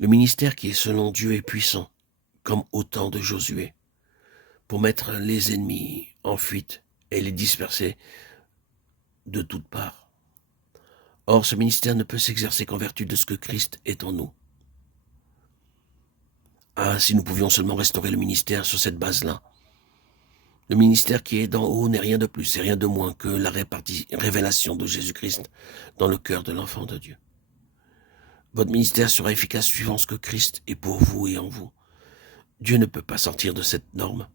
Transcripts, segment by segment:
Le ministère qui est selon Dieu est puissant, comme au temps de Josué, pour mettre les ennemis en fuite et les disperser de toutes parts. Or, ce ministère ne peut s'exercer qu'en vertu de ce que Christ est en nous. Ah, si nous pouvions seulement restaurer le ministère sur cette base-là. Le ministère qui est d'en haut n'est rien de plus et rien de moins que la révélation de Jésus-Christ dans le cœur de l'enfant de Dieu. Votre ministère sera efficace suivant ce que Christ est pour vous et en vous. Dieu ne peut pas sortir de cette norme.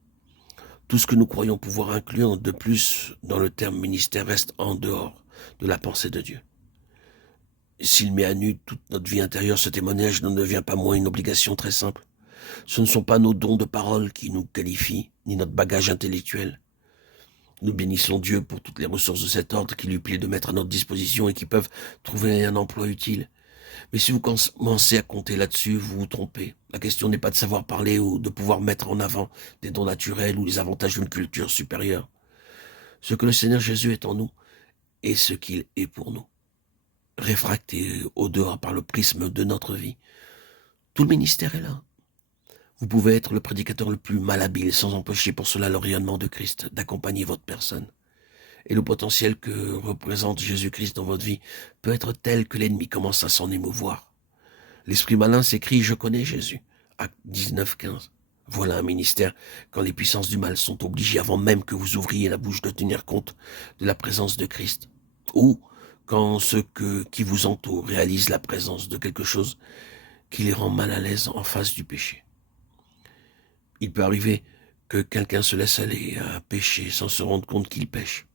Tout ce que nous croyons pouvoir inclure de plus dans le terme ministère reste en dehors de la pensée de Dieu. S'il met à nu toute notre vie intérieure, ce témoignage ne devient pas moins une obligation très simple. Ce ne sont pas nos dons de parole qui nous qualifient, ni notre bagage intellectuel. Nous bénissons Dieu pour toutes les ressources de cet ordre qui lui plaît de mettre à notre disposition et qui peuvent trouver un emploi utile. Mais si vous commencez à compter là-dessus, vous vous trompez. La question n'est pas de savoir parler ou de pouvoir mettre en avant des dons naturels ou les avantages d'une culture supérieure. Ce que le Seigneur Jésus est en nous est ce qu'il est pour nous. Réfracté au dehors par le prisme de notre vie. Tout le ministère est là. Vous pouvez être le prédicateur le plus malhabile sans empêcher pour cela le rayonnement de Christ d'accompagner votre personne. Et le potentiel que représente Jésus-Christ dans votre vie peut être tel que l'ennemi commence à s'en émouvoir. L'esprit malin s'écrie « Je connais Jésus » Acte 19, 15. Voilà un ministère quand les puissances du mal sont obligées avant même que vous ouvriez la bouche de tenir compte de la présence de Christ. Ou quand ceux qui vous entourent réalisent la présence de quelque chose qui les rend mal à l'aise en face du péché. Il peut arriver que quelqu'un se laisse aller à pécher sans se rendre compte qu'il pêche,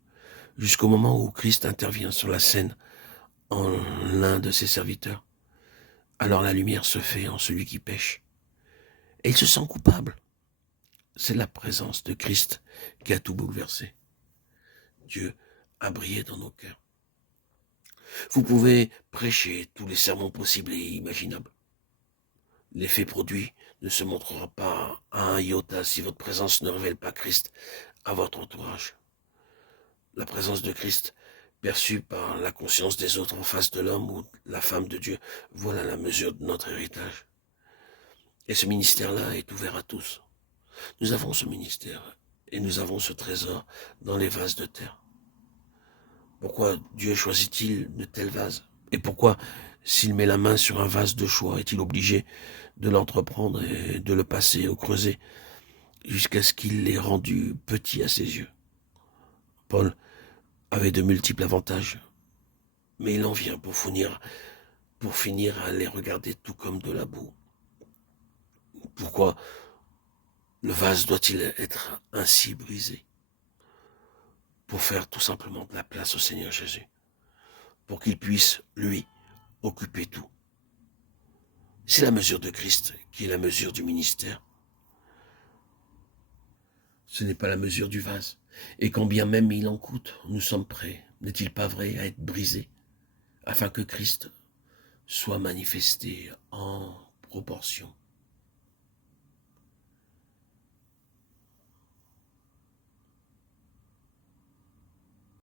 jusqu'au moment où Christ intervient sur la scène en l'un de ses serviteurs. Alors la lumière se fait en celui qui pêche. Et il se sent coupable. C'est la présence de Christ qui a tout bouleversé. Dieu a brillé dans nos cœurs. Vous pouvez prêcher tous les sermons possibles et imaginables. L'effet produit ne se montrera pas à un iota si votre présence ne révèle pas Christ à votre entourage. La présence de Christ, perçue par la conscience des autres en face de l'homme ou la femme de Dieu, voilà la mesure de notre héritage. Et ce ministère-là est ouvert à tous. Nous avons ce ministère et nous avons ce trésor dans les vases de terre. Pourquoi Dieu choisit-il de tels vases? Et pourquoi, s'il met la main sur un vase de choix, est-il obligé de l'entreprendre et de le passer au creuset jusqu'à ce qu'il l'ait rendu petit à ses yeux? Paul avait de multiples avantages, mais il en vient pour finir à les regarder tout comme de la boue. Pourquoi le vase doit-il être ainsi brisé? Pour faire tout simplement de la place au Seigneur Jésus, pour qu'il puisse, lui, occuper tout. C'est la mesure de Christ qui est la mesure du ministère. Ce n'est pas la mesure du vase. Et quand bien même il en coûte, nous sommes prêts, n'est-il pas vrai, à être brisés, afin que Christ soit manifesté en proportion.